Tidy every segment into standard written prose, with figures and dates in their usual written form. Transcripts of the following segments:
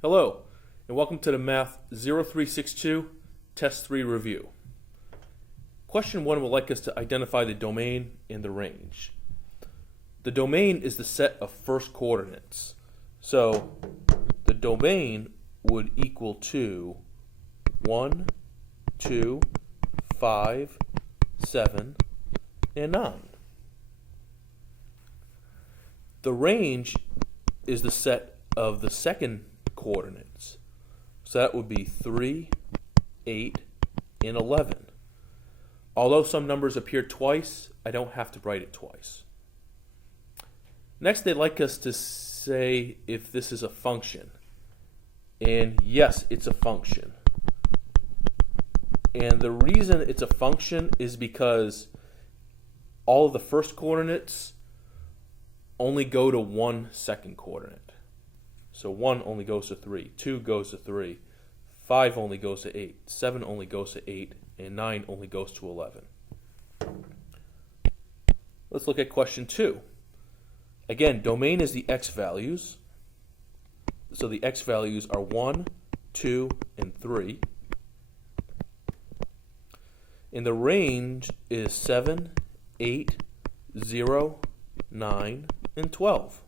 Hello, and welcome to the Math 0362 Test 3 review. Question 1 would like us to identify the domain and the range. The domain is the set of first coordinates. So the domain would equal to 1, 2, 5, 7, and 9. The range is the set of the second coordinates. So that would be 3, 8, and 11. Although some numbers appear twice, I don't have to write it twice. Next, they'd like us to say if this is a function. And yes, it's a function. And the reason it's a function is because all of the first coordinates only go to one second coordinate. So 1 only goes to 3, 2 goes to 3, 5 only goes to 8, 7 only goes to 8, and 9 only goes to 11. Let's look at question 2. Again, domain is the x values. So the x values are 1, 2, and 3. And the range is 7, 8, 0, 9, and 12.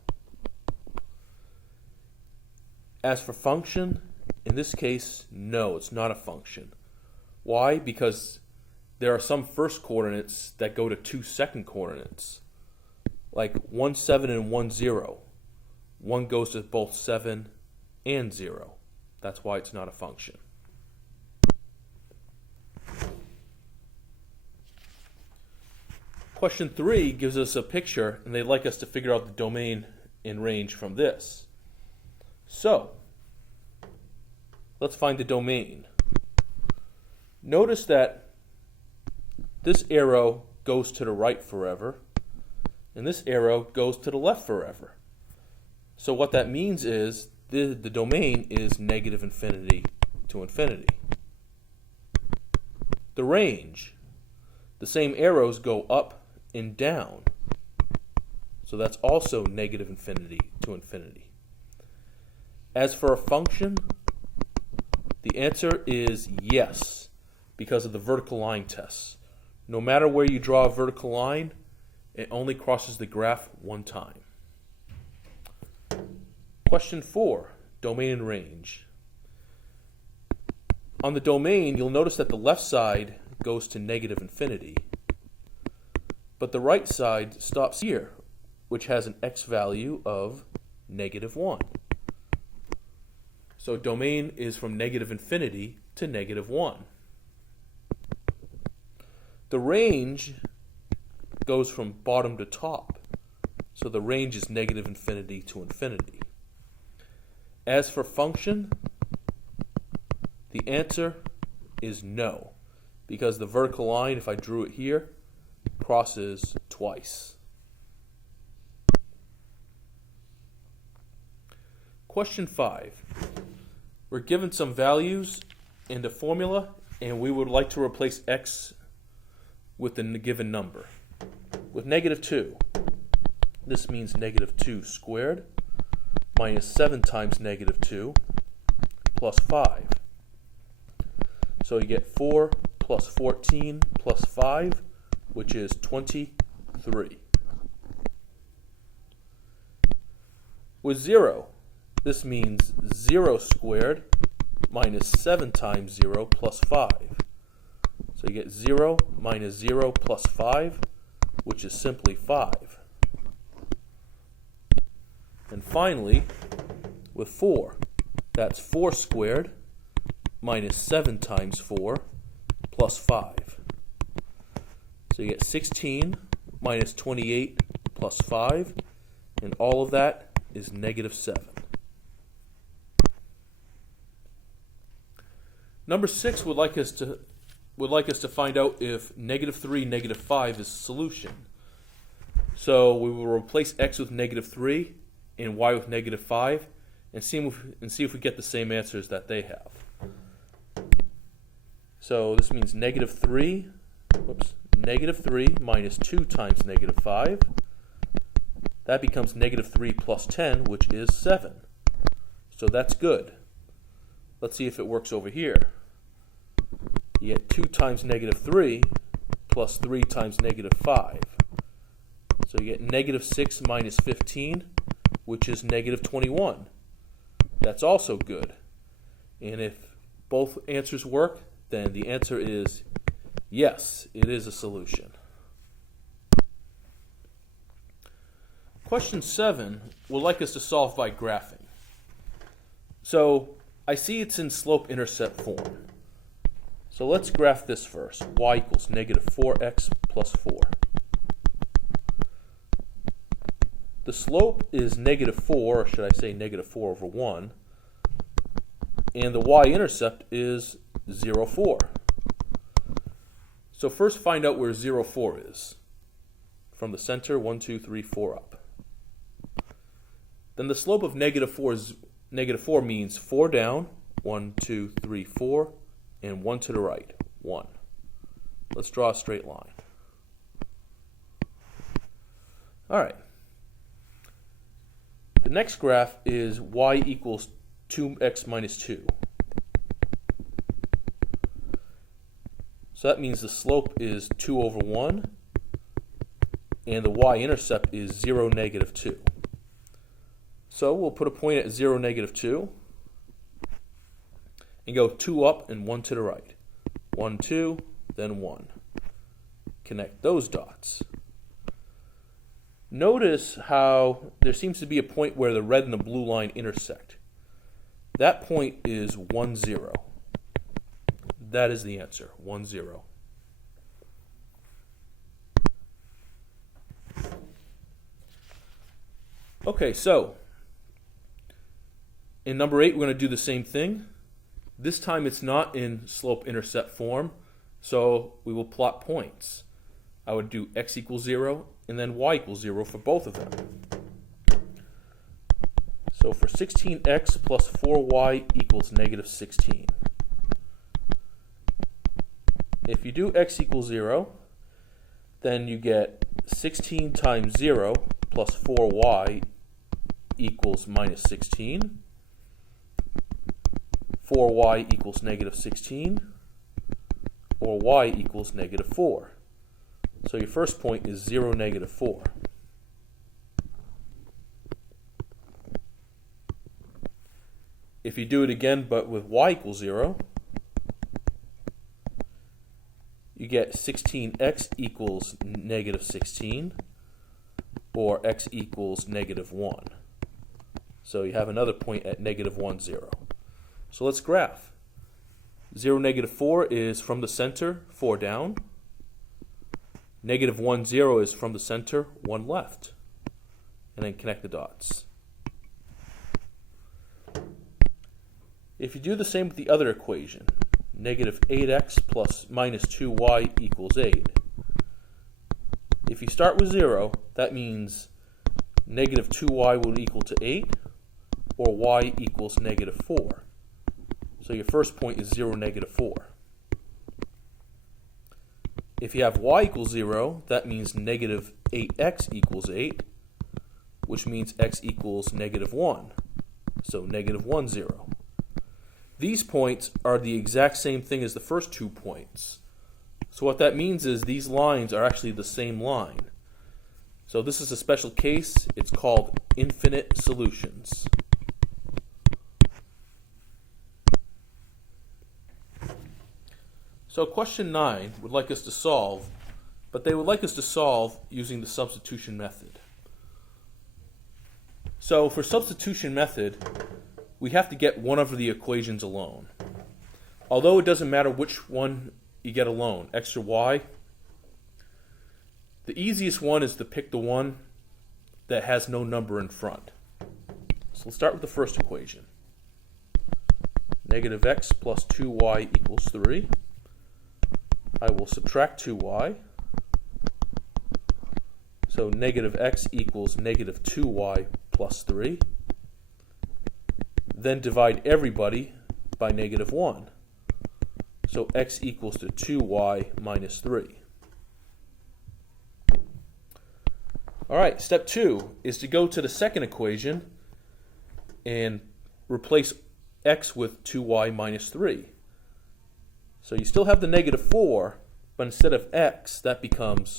As for function, in this case, no, it's not a function. Why? Because there are some first coordinates that go to two second coordinates, like 1, 7, and 1, 0. One goes to both 7 and 0. That's why it's not a function. Question 3 gives us a picture, and they'd like us to figure out the domain and range from this. So, let's find the domain. Notice that this arrow goes to the right forever, and this arrow goes to the left forever. So what that means is the domain is negative infinity to infinity. The range, the same arrows go up and down. So that's also negative infinity to infinity. As for a function, the answer is yes, because of the vertical line test. No matter where you draw a vertical line, it only crosses the graph one time. Question 4, domain and range. On the domain, you'll notice that the left side goes to negative infinity, but the right side stops here, which has an x value of negative 1. So domain is from negative infinity to negative 1. The range goes from bottom to top. So the range is negative infinity to infinity. As for function, the answer is no, because the vertical line, if I drew it here, crosses twice. Question 5. We're given some values in the formula, and we would like to replace x with the given number. With negative 2, this means negative 2 squared minus 7 times negative 2 plus 5. So you get 4 plus 14 plus 5, which is 23. With 0, this means 0 squared minus 7 times 0 plus 5. So you get 0 minus 0 plus 5, which is simply 5. And finally, with 4, that's 4 squared minus 7 times 4 plus 5. So you get 16 minus 28 plus 5, and all of that is negative 7. Number 6 would like us to find out if negative 3, negative 5 is a solution. So we will replace x with negative 3 and y with negative 5 and see if we get the same answers that they have. So this means negative 3 minus 2 times negative 5. That becomes negative 3 plus 10, which is 7. So that's good. Let's see if it works over here. You get 2 times negative 3 plus 3 times negative 5. So you get negative 6 minus 15, which is negative 21. That's also good. And if both answers work, then the answer is yes, it is a solution. Question 7 would like us to solve by graphing. So I see it's in slope-intercept form. So let's graph this first. Y equals negative 4x plus 4. The slope is negative 4, or should I say negative 4 over 1. And the y-intercept is 0, 4. So first find out where 0, 4 is. From the center, 1, 2, 3, 4 up. Then the slope of negative 4 means 4 down, 1, 2, 3, 4, and 1 to the right, 1. Let's draw a straight line. All right. The next graph is y equals 2x minus 2. So that means the slope is 2 over 1, and the y-intercept is 0, negative 2. So we'll put a point at 0, negative 2, and go 2 up and 1 to the right. 1, 2, then 1. Connect those dots. Notice how there seems to be a point where the red and the blue line intersect. That point is 1, 0. That is the answer, 1, 0. Okay, so in number 8, we're going to do the same thing. This time it's not in slope-intercept form, so we will plot points. I would do x equals 0 and then y equals 0 for both of them. So for 16x plus 4y equals negative 16. If you do x equals 0, then you get 16 times 0 plus 4y equals minus 16. 4y equals negative 16, or y equals negative 4. So your first point is 0, negative 4. If you do it again but with y equals 0, you get 16x equals negative 16, or x equals negative 1. So you have another point at negative 1, 0. So let's graph. 0, negative 4 is from the center, 4 down. Negative 1, 0 is from the center, 1 left. And then connect the dots. If you do the same with the other equation, negative 8x plus minus 2y equals 8. If you start with 0, that means negative 2y will equal to 8, or y equals negative 4. So your first point is 0, negative 4. If you have y equals 0, that means negative 8x equals 8, which means x equals negative 1. So negative 1, 0. These points are the exact same thing as the first 2 points. So what that means is these lines are actually the same line. So this is a special case. It's called infinite solutions. So question 9 would like us to solve, but they would like us to solve using the substitution method. So for substitution method, we have to get one of the equations alone. Although it doesn't matter which one you get alone, x or y, the easiest one is to pick the one that has no number in front. So let's start with the first equation. Negative x plus 2y equals 3. I will subtract 2y. So negative x equals negative 2y plus 3. Then divide everybody by negative 1. So x equals to 2y minus 3. All right, step 2 is to go to the second equation and replace x with 2y minus 3. So you still have the negative 4, but instead of x, that becomes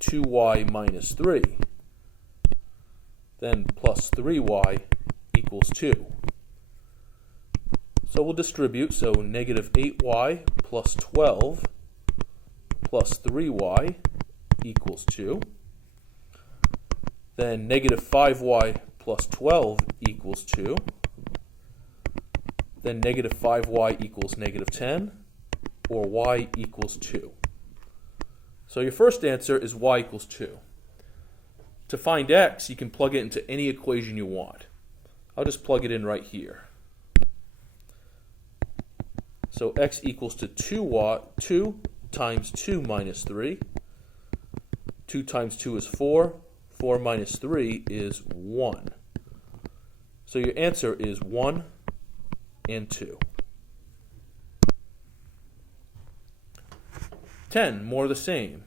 2y minus 3. Then plus 3y equals 2. So we'll distribute, so negative 8y plus 12 plus 3y equals 2. Then negative 5y plus 12 equals 2. Then negative 5y equals negative 10, or y equals 2. So your first answer is y equals 2. To find x, you can plug it into any equation you want. I'll just plug it in right here. So x equals to 2 times 2 minus 3. 2 times 2 is 4. 4 minus 3 is 1. So your answer is 1 and 2. 10, more of the same.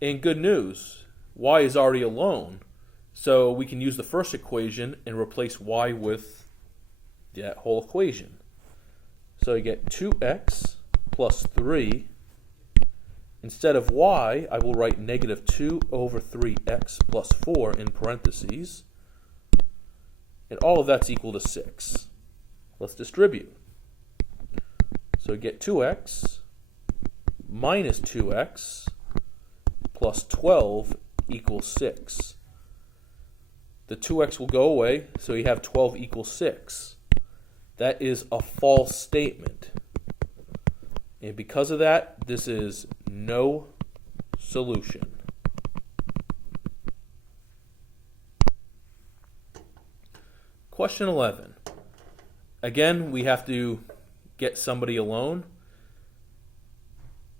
And good news, y is already alone, so we can use the first equation and replace y with that whole equation. So you get 2x plus 3. Instead of y, I will write negative 2 over 3x plus 4 in parentheses. And all of that's equal to 6. Let's distribute. So you get 2x minus 2x plus 12 equals 6. The 2x will go away, so you have 12 equals 6. That is a false statement. And because of that, this is no solution. Question 11. Again, we have to get somebody alone.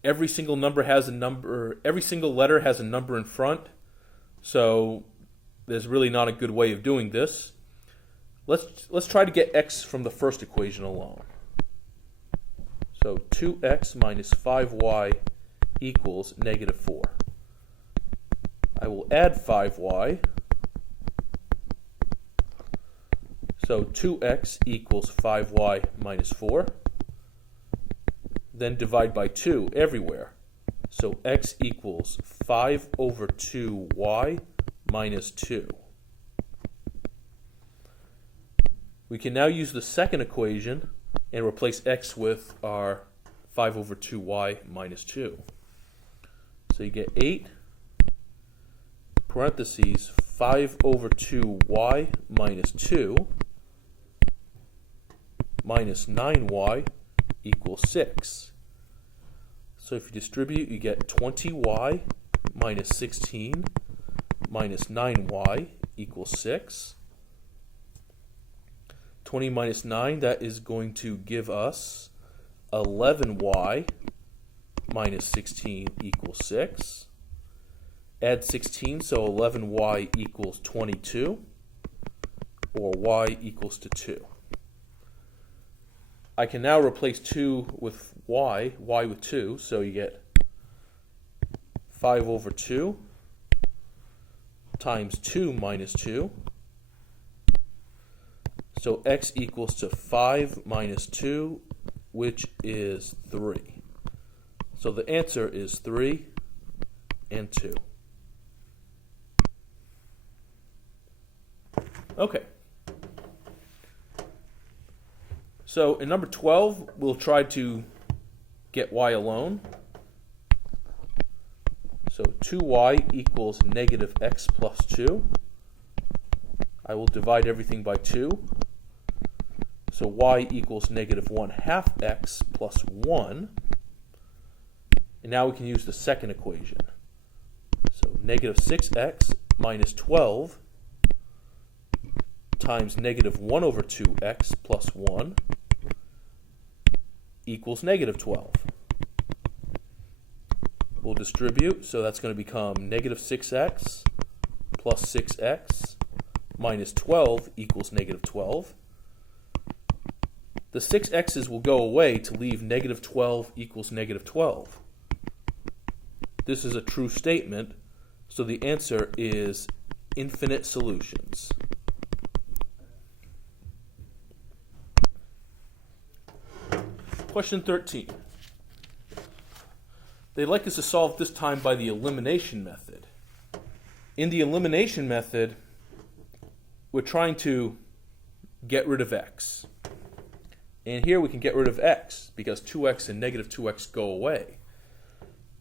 Every single number has a number, every single letter has a number in front, so there's really not a good way of doing this. Let's try to get x from the first equation alone. So 2x minus 5y equals negative 4. I will add 5y. So 2x equals 5y minus 4. Then divide by 2 everywhere. So x equals 5 over 2y minus 2. We can now use the second equation and replace x with our 5 over 2y minus 2. So you get 8 parentheses 5 over 2y minus 2 minus 9y equals 6. So if you distribute, you get 20y minus 16 minus 9y equals 6. 20 minus 9, that is going to give us 11y minus 16 equals 6. Add 16, so 11y equals 22, or y equals to 2. I can now replace 2 with y with 2, so you get 5 over 2 times 2 minus 2. So x equals to 5 minus 2, which is 3. So the answer is 3 and 2. Okay. So in number 12, we'll try to get y alone. So 2y equals negative x plus 2. I will divide everything by 2. So y equals negative 1/2 x plus 1. And now we can use the second equation. So negative 6x minus 12 times negative 1 over 2x plus 1 equals negative 12. We'll distribute, so that's going to become negative 6x plus 6x minus 12 equals negative 12. The 6x's will go away to leave negative 12 equals negative 12. This is a true statement, so the answer is infinite solutions. Question 13. They'd like us to solve this time by the elimination method. In the elimination method, we're trying to get rid of x. And here we can get rid of x because 2x and negative 2x go away.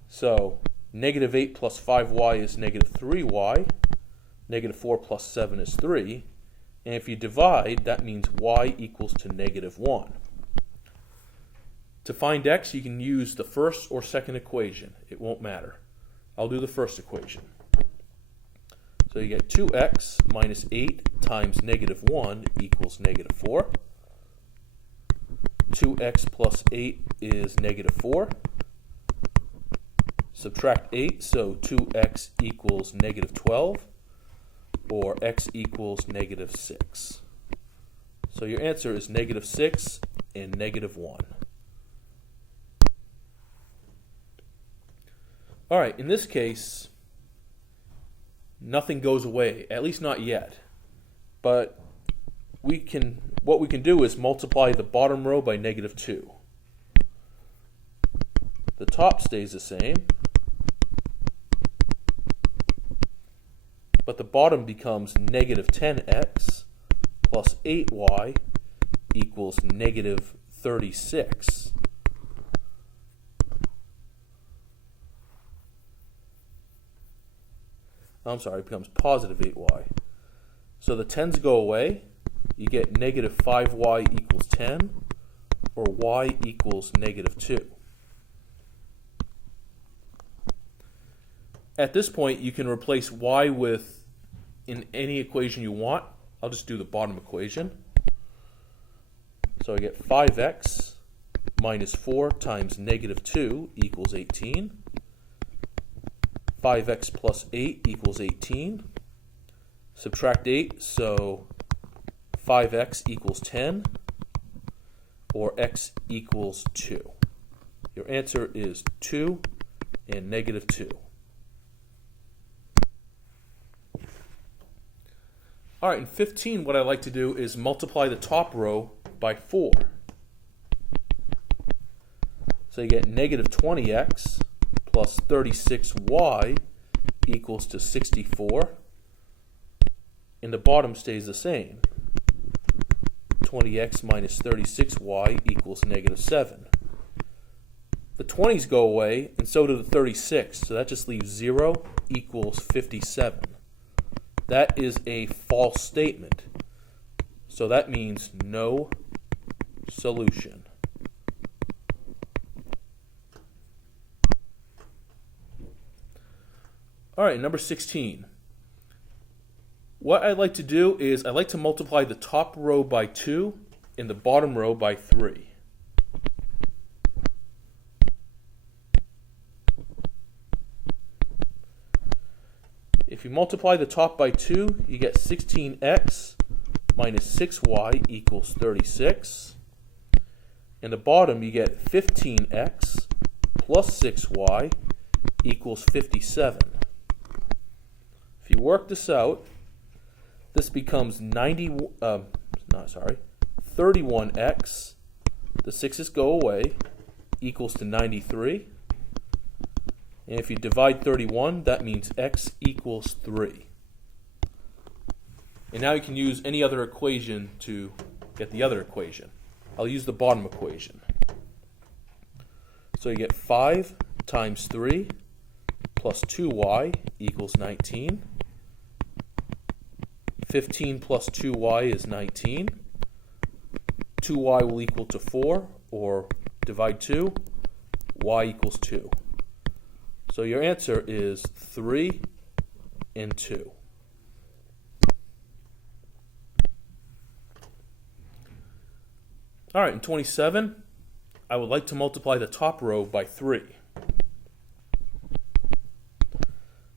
So negative 8 plus 5y is negative 3y. Negative 4 plus 7 is 3. And if you divide, that means y equals to negative 1. To find x, you can use the first or second equation. It won't matter. I'll do the first equation. So you get 2x minus 8 times negative 1 equals negative 4. 2x plus 8 is negative 4. Subtract 8, so 2x equals negative 12. Or x equals negative 6. So your answer is negative 6 and negative 1. All right, in this case, nothing goes away, at least not yet. But what we can do is multiply the bottom row by negative 2. The top stays the same, but the bottom becomes negative 10x plus 8y equals negative 36. I'm sorry, it becomes positive 8y. So the 10's go away. You get negative 5y equals 10, or y equals negative 2. At this point, you can replace y with in any equation you want. I'll just do the bottom equation. So I get 5x minus 4 times negative 2 equals 18. 5x plus 8 equals 18. Subtract 8, so 5x equals 10, or x equals 2. Your answer is 2 and negative 2. All right, in 15, what I like to do is multiply the top row by 4. So you get negative 20x plus 36y equals to 64. And the bottom stays the same. 20x minus 36y equals negative 7. The 20's go away, and so do the 36. So that just leaves 0 equals 57. That is a false statement. So that means no solution. All right, number 16. What I like to do is I like to multiply the top row by 2 and the bottom row by 3. If you multiply the top by 2, you get 16x minus 6y equals 36. And the bottom, you get 15x plus 6y equals 57. If you work this out, this becomes 31x, the 6's go away, equals to 93. And if you divide 31, that means x equals 3. And now you can use any other equation to get the other equation. I'll use the bottom equation. So you get 5 times 3 plus 2y equals 19. 15 plus 2y is 19. 2y will equal to 4, or divide 2, y equals 2. So your answer is 3 and 2. All right, in 27, I would like to multiply the top row by 3.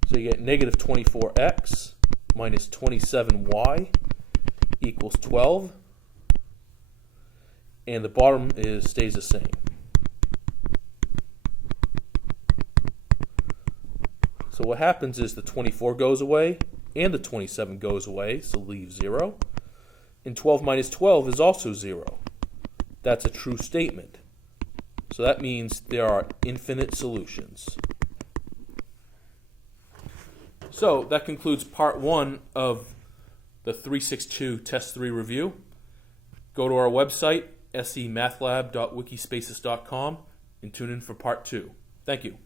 So you get negative 24x minus 27y equals 12. And the bottom stays the same. So what happens is the 24 goes away and the 27 goes away, so leave 0. And 12 minus 12 is also 0. That's a true statement. So that means there are infinite solutions. So that concludes part 1 of the 362 Test 3 review. Go to our website, semathlab.wikispaces.com, and tune in for part 2. Thank you.